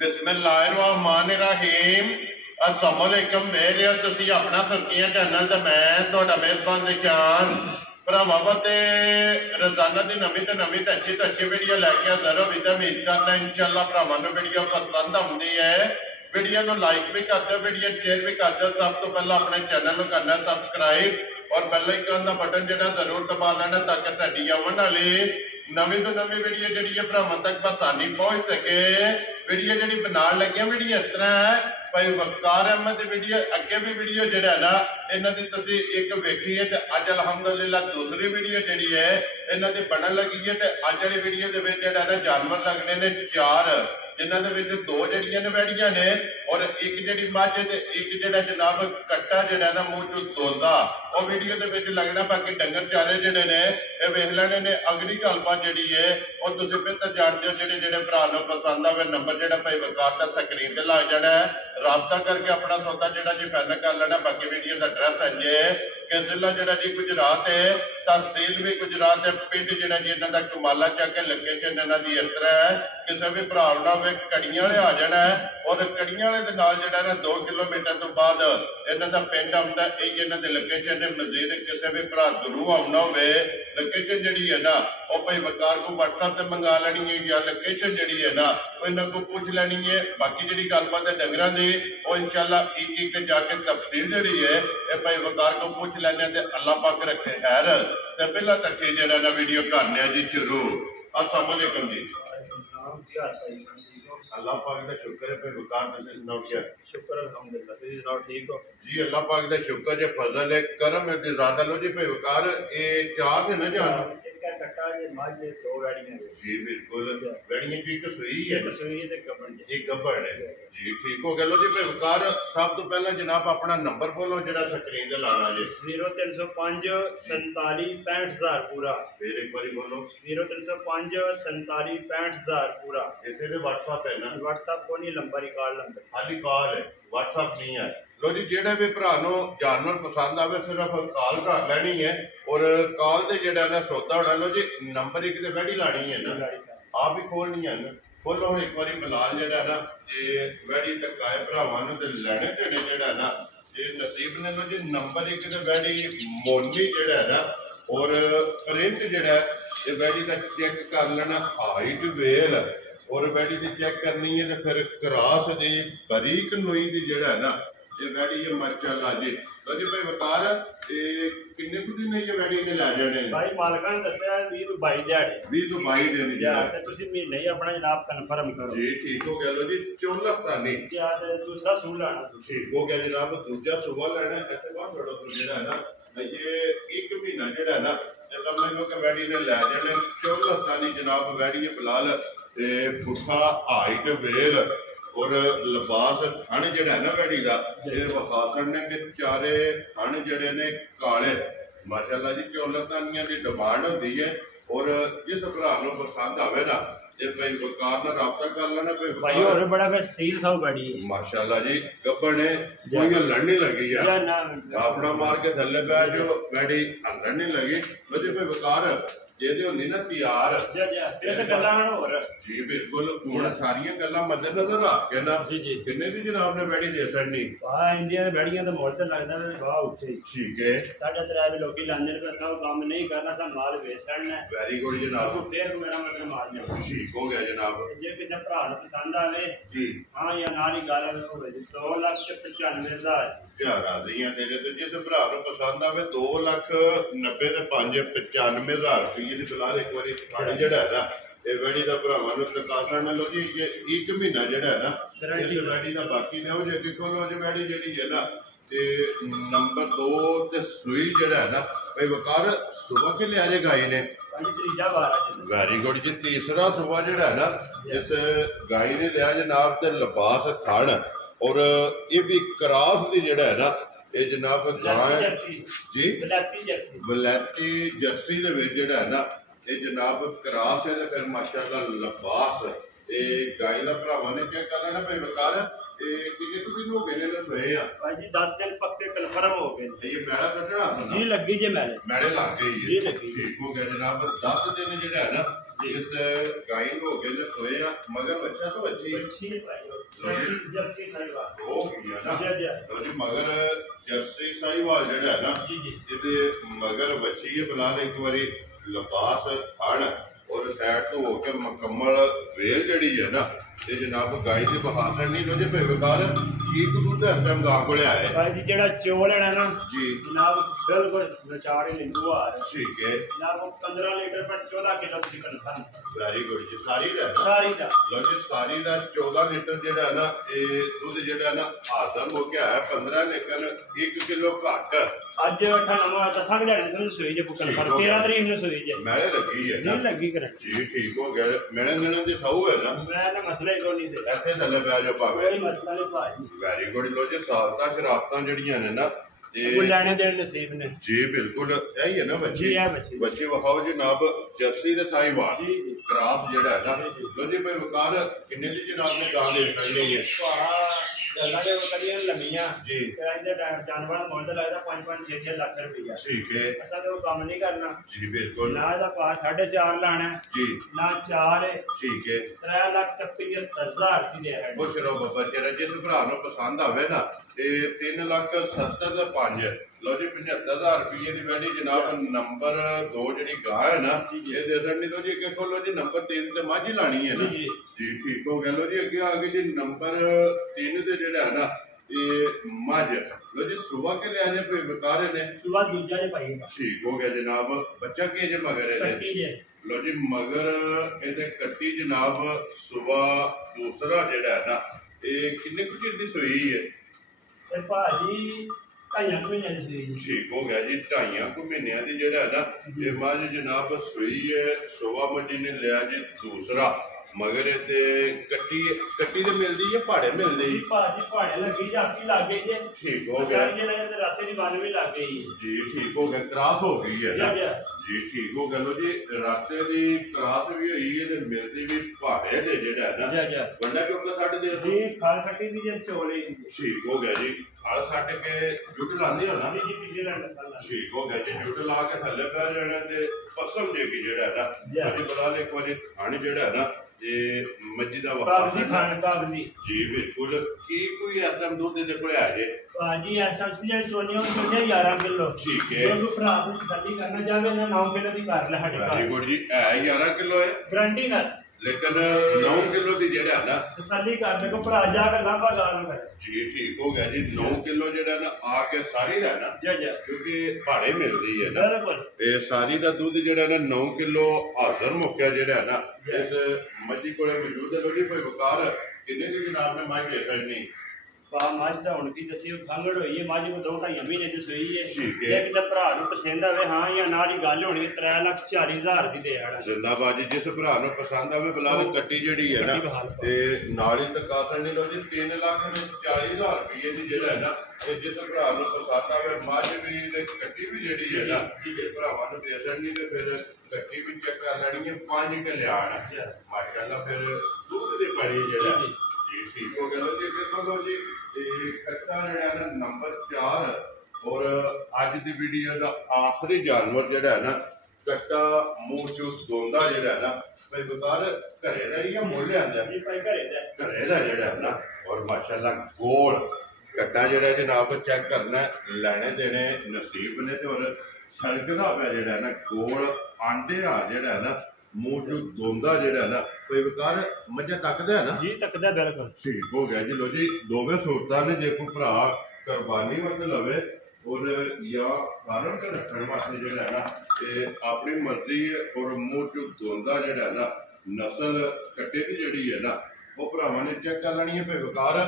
बिस्मिल्लाहिर्रहमानिर्रहीम अस्सलाम वालेकुम मेरे तुसी अपना सुर्खियां चैनल ते मैं तुहाडा मेज़बान निशान भरावां ते रोजाना दी नवीं ते अच्छी वीडियो लैके हाज़र होई ते उम्मीद करना इंशाअल्लाह भरावां नूं वीडियो पसंद आउंदी है। वीडियो नूं लाइक भी कर दो, वीडियो शेयर भी कर दो। सब तो पहला अपने चैनल नूं करना सबसक्राइब और बेल आइकन का बटन जिहड़ा जरूर दबा लेना ताकि साडी आउण वाली नवीं तो नवीं वीडियो जिहड़ी है भरावां तक आसानी पहुंच सके। वीडियो जिहड़ी बनाउण लगे वीडियो इस तरह है भाई वकार अहमद की वीडियो अगे भी वीडियो जिहड़ा है ना इन्हां दी तुसीं एक वेखी है ते अज अलहमदुलिल्लाह दूसरी वीडियो जिहड़ी है इन्हां दी बनन लगी है ते अज वाली वीडियो दे विच जिहड़ा ना जानवर लगने ने 4 जिन्हां दे विच 2 जिहड़ियां ने वैड़ियां ने और एक जिहड़ी मझ ते एक जिहड़ा जनाब कट्टा जिहड़ा ना मूंह चों दोंदा वो वीडियो दे विच लगना। बाकी डंगर चारे जिहड़े ने ये वेख लेने ने। अगली गलबात जिहड़ी है वो तुसीं बेहतर जानदे हो। जिहड़े जिहड़े भरा नूं पसंद आवे नंबर जिहड़ा भाई वकार दा स्क्रीन ते लग जाना है, राबता करके अपना सौदा जिहड़ा जी फाइनल कर लेना। बाकी वीडियो का एड्रैस है जे कि जिला जिहड़ा जी गुजरात है, तहसील भी गुजरात है, पिंड जिहड़ा जी इन्हां दा कमाला चक लोकेशन इन्हां दी इस तरह है। किसी भी भरा ना होवे कड़ियां वाले आ जाना है और कड़ियां वाले दे नाल जिहड़ा ना 2 किलोमीटर तो बाद इन्हां दा पिंड आउंदा है। इन्हां दी लोकेशन है। मजीद किसी भी भरा दूरों आउणा होवे लोकेशन जिहड़ी है ना वो भाई वकार को व्हाट्सएप ते मंगा लैनी है या लोकेशन जिहड़ी है ना वो इन्हां को पूछ लैनी है। बाकी जिहड़ी गलबात है डंगरां दी वो इंशाअल्लाह एक जाके तफसील जिहड़ी है ये भाई वकार को पूछ लैने ते अल्लाह पाक रखे खैर। ते पहला तक जिहड़ा ना वीडियो करने जी शुरू। अस्सलाम वालेकुम जी। अल्लाह पाक दा शुक्र है भाई वकार तुसीं सुनाओ क्या? शुक्र अल्हम्दुलिल्लाह। तुसीं सुनाओ ठीक हो जी? अल्लाह पाक दा शुक्र है फजल है करम है ते ज़्यादा लो जी भाई वकार ये 4 ने ना जानो कट्टा ये माझ 2 वैड़ियां जी बिल्कुल वैड़ियां की एक सूई है ते गब्बड़ एक गब्बड़ है जी। ठीक हो गया लो जी भाई वकार सब तो पहला जनाब अपना नंबर बोलो जिहड़ा स्क्रीन ते लाना जी। 0305 47 65000 पूरा। फिर एक बारी बोलो 0305 47 65000 पूरा। इसे दे व्हाट्सएप है ना? व्हाट्सएप को नहीं नंबर ही कॉल नंबर खाली कॉल है व्हाट्सएप नहीं है। लो जी जेड़ा भी भरा नूं जानवर पसंद आवे सिर्फ कॉल कर लैनी है और कॉल ते जेड़ा ना सौदा होना। लो जी नंबर एक ते वैड़ी लानी है ना आप ही खोलनी है ना। खोलो एक बारी बिलाल जेड़ा ना ये वैड़ी तक आए भरावां नूं ते लैने देने जेड़ा ना ये नसीब ने। लो जी नंबर एक ते वैड़ी मोनी जेड़ा है ना और प्रिंट जेड़ा ये वैड़ी का चेक कर लेना हाइट वेल और वैड़ी दी चेक करनी है तो फिर क्रॉस दी बारीक लोई दी जेड़ा है ना ये वैड़ी ये माशाअल्लाह जी। लो जी भाई वकार ये किन्ने कुछ दिन ये वैड़ी ने ला जाने भाई मालकां ने दस्सिया 20 तो 22 दिहाड़े 20 तो 22 दिन जी ते तुसीं महीने ही अपना जनाब कन्फर्म करो जी। ठीक हो गया लो जी 14 जी आज दूसरा सूल लाना ठीक हो गया जनाब दूसरा सुबह लेना ऐसे बात छोड़ो तो जेड़ा है ना ये एक महीना जेड़ा है ना ये समझ लो कि वैड़ी ने ला जाने 14 जनाब वैड़ी ये बिलाल ते पुठा हाइट वेल और लिबास थन जिहड़ा है ना वैड़ी दा ये वखासन ने कि चारे थन जिहड़े ने काले माशाअल्लाह जी। 14 दी डिमांड होती है और जिस भरा नूं पसंद आवे ना ये भाई वकार नाल राबता कर लेना भाई और बड़ा फिर सील साउ बड़ी माशाअल्लाह जी। गब्बड़ ने कोई हलन नहीं लगी है अपना मार के थल्ले पै जो वैड़ी हलन नहीं लगी। लो जी भाई वकार जेदे होंदी ना तैयार जी बिल्कुल हुण सारियां गल्लां मद्देनजर रख के ना किन्ने दी जनाब ने वैड़ी दे छड़नी इंडिया दे वैड़ियां दा मुल्ल ते लगदा है वाह उच्चे ठीक है। साडे त्रै भी लोकी लांदे ने सब काम नहीं करना सा माल बेच छड़ना है। वेरी गुड जनाब फिर मेरा मतलब माल जाना ठीक हो गया जनाब। जे किसी भरा नूं पसंद आवे जी हां या नाल ही गल होवे 2,95,000 क्या राजी हैं तेरे तो जिस भरा नूं पसंद आवे 2,90,595,000 रुपये दी फिलहाल एक बारी फड़ जेड़ा है ना ये वैड़ी दा भरावां नूं तकासा ना। लो जी ये एक महीना जेड़ा है ना इस वैड़ी दा बाकी ने हो जे कि कोलो जे वैड़ी जेड़ी है ना ते नंबर 2 ते सुई जेड़ा है ना भाई वकार सुबह के लिया जे गाय ने वेरी गुड जी। तीसरा सुबह जेड़ा है ना इस गाय ने लिया जनाब ते लिबास थन और ये भी क्रॉस दी जेड़ा है ना ये जनाब गाय जी वलैती जर्सी दे विच जेड़ा है ना ये जनाब क्रॉस है तो फिर माशाअल्लाह लिबास ये गाय दा भरावां ने चेक कर लेना भाई वकार ये किन्ने कुछ दिन हो गए ने सोए आ भाई जी 10 दिन पक्के कन्फर्म हो गए। ये मैला सटना जी लगी जे मैले लग गई जी लगी ठीक हो गया जनाब 10 दिन जेड़ा है ना इस गाय को हो गए सोए या मगर बच्चा तो अच्छी हो गया ना जी मगर जर्सी साहिवाल जेड़ा है ना ये मगर बच्ची है फिलहाल एक बारी लिबास थड़ और साइड तो होकर मुकम्मल वेल जड़ी है ना ते जनाब गाय की बहादुर नहीं लो जी बेकार की दूध इस टाइम गां को आया भाई जी जेड़ा चोल है ना जी जनाब बिल्कुल नचाड़े लिंबू आ रहा ठीक है जनाब 15 लीटर पर 14 किलो की कंफर्म वेरी गुड जी सारी दा लो जी सारी दा 14 लीटर जेड़ा ना ये दूध जेड़ा ना हासिल हो गया है 15 लेकिन 1 किलो घट आज 98 दसा के लड़े समझ सोई जे कंफर्म 13 तारीख ने सोई जे मेरे लगी है ना लगी करंट जी ठीक हो गया मेरे गणन दी सौ है ना मैं ना मसला ही कोई नहीं ऐसे थले पै जाओ भावे कोई मसला नहीं भाई वेरी गुड लो जी सालता शराबतां जड़ियां ने ना वो लेने देने नसीब ने जी बिल्कुल यही है ना बच्चे जी है बच्चे बच्चे वखाओ जनाब जर्सी दे साहिवाल जी जी क्रास जेड़ा है ना लो जी भाई वकार किन्ने दी जनाब ने गां दे रखनी है गल्ला के कलियां लम्मियां जी ते जानवर मुंड लगदा 5-5 6-6 लाख रुपया ठीक है ऐसा तो काम नहीं करना जी बिल्कुल ना दा पा 4.5 लाना जी ना 4 है ठीक है 3,75,000 की दे है खुश रहो बाबा तेरा जिस भरा नु पसंद आवे ना ते 3,70,000 दा 5 लो जी 75,000 रुपये की वैली जनाब नंबर 2 जी गां है ना ये दे सकनी लो जी अगे खोलो जी नंबर 3 ते माझी लानी है ना जी ठीक हो गया लो जी अगे आगे जी नंबर 3 ते जेड़ा है ना ये मझ लो जी सुबह के लिए पे बता ने सुबह दूजा जे पाई ठीक हो गया जनाब बच्चा के जे मगर है लो जी मगर ये कट्टी जनाब सुबह दूसरा जेड़ा है ना ये किन्ने कुछ दी सोई है भाजी ढाइया महीने की ठीक हो गया जी 2.5 महीनों की जेड़ा है ना ये मझ जनाब सुई है सुबह मजी ने लिया जी दूसरा मगर ते कट्टी कट्टी ते मिलदी है पहाड़े मिलदी जी भाजी पहाड़े लगी जाती लग गई जे ठीक हो गया ये रात की बन भी लग गई जी ठीक हो गया क्रॉस हो गई है ना जी ठीक हो गया लो जी रास्ते दी क्रॉस भी हुई है ते मिलदी भी पहाड़े दे जेड़ा है ना वंडा क्यों छड्ड दे जी खाल सटी दी जे चोले ठीक हो गया जी खाल सट के जुट लांदे हो ना जी जी ठीक हो गया जी जुट ला के थल्ले पै जाने ते पसम जे की जेड़ा है ना जी बला ले एक बारी खाने जेड़ा है ना ये मज्जी दा कागजी खान कागजी जी बिल्कुल की कोई आइटम दूध दे कोले आ जे जी ऐसा सीजन चोनियों चोनिया 11 किलो ठीक है जो भरा को तसल्ली करना चाहे ना 9 किलो दी कर ले हटे वेरी गुड जी है 11 किलो है गारंटी कर लेकिन 9 किलो दी जेड़ा है ना तसल्ली करने को भरा जा के लाभा गाल में जी ठीक हो गया जी 9 किलो जेड़ा ना आके सारी दा ना क्योंकि पहाड़े मिलदी है ना बिल्कुल ए सारी दा दूध जेड़ा ना 9 किलो हाजिर मुक्या जेड़ा है ना इस मज्जी कोले मौजूद है लोजी कोई वकार किन्ने दी जनाब ने माई दे सकनी मझ तो हूँ की दसी खंगड़ हुई है मझ को 2-2.5 महीने की सुई है ठीक है एक भरा को पसंद आवे हाँ या ना दी गल होनी 3,40,000 की दे जिंदाबाद जिस भरा नु पसंद आवे फिलहाल कट्टी जेड़ी है ना ते नाल ही तकासन दी लो जी 3,40,000 रुपये दी जेड़ा है ना ते जिस भरा नु पसंद आवे मझ भी ते कट्टी भी जेड़ी है ना ये भरावां नु दे देनी ते फिर कट्टी भी चेक कर लेनी है 5 कल्याण माशाल्लाह फिर दूध दी बड़ी जेड़ा जी ठीक हो गया जी देखो लो जी कट्टा जेड़ा ना नंबर 4 और आज की वीडियो का आखिरी जानवर जेड़ा है ना कट्टा मुंह चू दोंदा जेड़ा है ना भाई बकार घरे दा या मुल आंदा जी भाई घरे दा जेड़ा है ना और माशाल्लाह गोल कट्टा जेड़ा जनाब चेक करना लेने देने नसीब ने और सड़कदा पे जेड़ा है ना गोल आंडे हार जेड़ा है ना मुंह चू दोंदा जेड़ा है ना कोई बकार मजा तकदा है ना जी तकदा बिल्कुल ठीक हो गया जी लो जी दोवें सूरतां ने जे कोई भरा कुर्बानी वक्त लवे और या कारण के रखने वास्ते जेड़ा है ना ये अपनी मर्जी और मुंह चू दोंदा जेड़ा है ना नस्ल कट्टे की जेड़ी है ना वो भरावां ने चेक कर लेनी है भाई बकार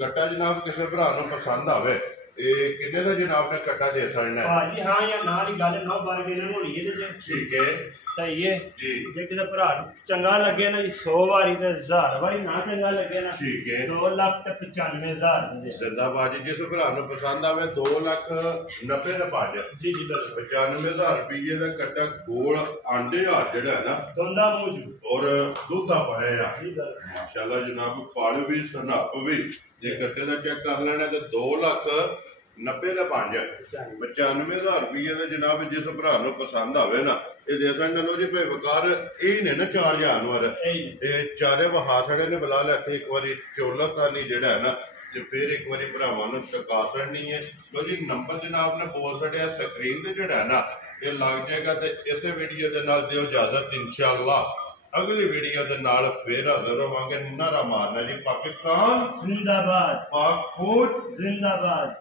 कट्टा जनाब किसी भरा नूं पसंद आवे किन्ने दा जनाब ने कट्टा दे सकना है जी हाँ या ना दी गल 9 12 दिन होनी है ते ठीक है सही है जी जे किसी भरा चंगा लगे ना 100 वारी ते 1000 वारी ना चंगा लगे ना ठीक है 2,95,000 जिंदाबाद जिस भरा नूं पसंद आवे 2,90,000 दा पाज जी जी बिल्कुल 95,000 रुपये का कट्टा गोल आंडे हार जेड़ा है ना दोंदा मौजूद और दूधा पाए जी बिल्कुल माशाल्लाह जनाब पालू भी सनप भी जे कट्टे का चेक कर लेना तो 90 ਦਾ 5 95,000 ਰੁਪਏ ਦੇ ਜਨਾਬ ਜਿਸ ਭਰਾ ਨੂੰ ਪਸੰਦ ਆਵੇ ਨਾ ਇਹ ਦੇ ਸਕਦੇ ਲੋ ਜੀ ਭਾਈ ਵਕਾਰ ਇਹ ਨੇ ਨਾ 4 ਜਾਨਵਰ ਇਹ ਚਾਰੇ ਵਹਾ ਛੜੇ ਨੇ ਬੁਲਾ ਲਿਆ ਇੱਕ ਵਾਰੀ ਚੋਲਤਾਨੀ ਜਿਹੜਾ ਹੈ ਨਾ ਤੇ ਫਿਰ ਇੱਕ ਵਾਰੀ ਭਰਾਵਾਂ ਨੂੰ ਚਕਾ ਛੱਡਣੀ ਹੈ। ਲੋ ਜੀ ਨੰਬਰ ਜਨਾਬ ਨੇ ਬੋਲ ਛੱਡਿਆ ਸਕਰੀਨ ਤੇ ਜਿਹੜਾ ਹੈ ਨਾ ਇਹ ਲੱਗ ਜਾਏਗਾ ਤੇ ਇਸੇ ਵੀਡੀਓ ਦੇ ਨਾਲ ਦਿਓ ਇਜਾਜ਼ਤ ਇਨਸ਼ਾਅੱਲਾ ਅਗਲੀ ਵੀਡੀਓ ਦੇ ਨਾਲ ਫੇਰ ਹਾਜ਼ਰ ਹੋਵਾਂਗੇ। ਨਾਰਾ ਮਾਰਨਾ ਜੀ ਪਾਕਿਸਤਾਨ ਜ਼ਿੰਦਾਬਾਦ, ਪਾਕ ਫੌਜ ਜ਼ਿੰਦਾਬਾਦ।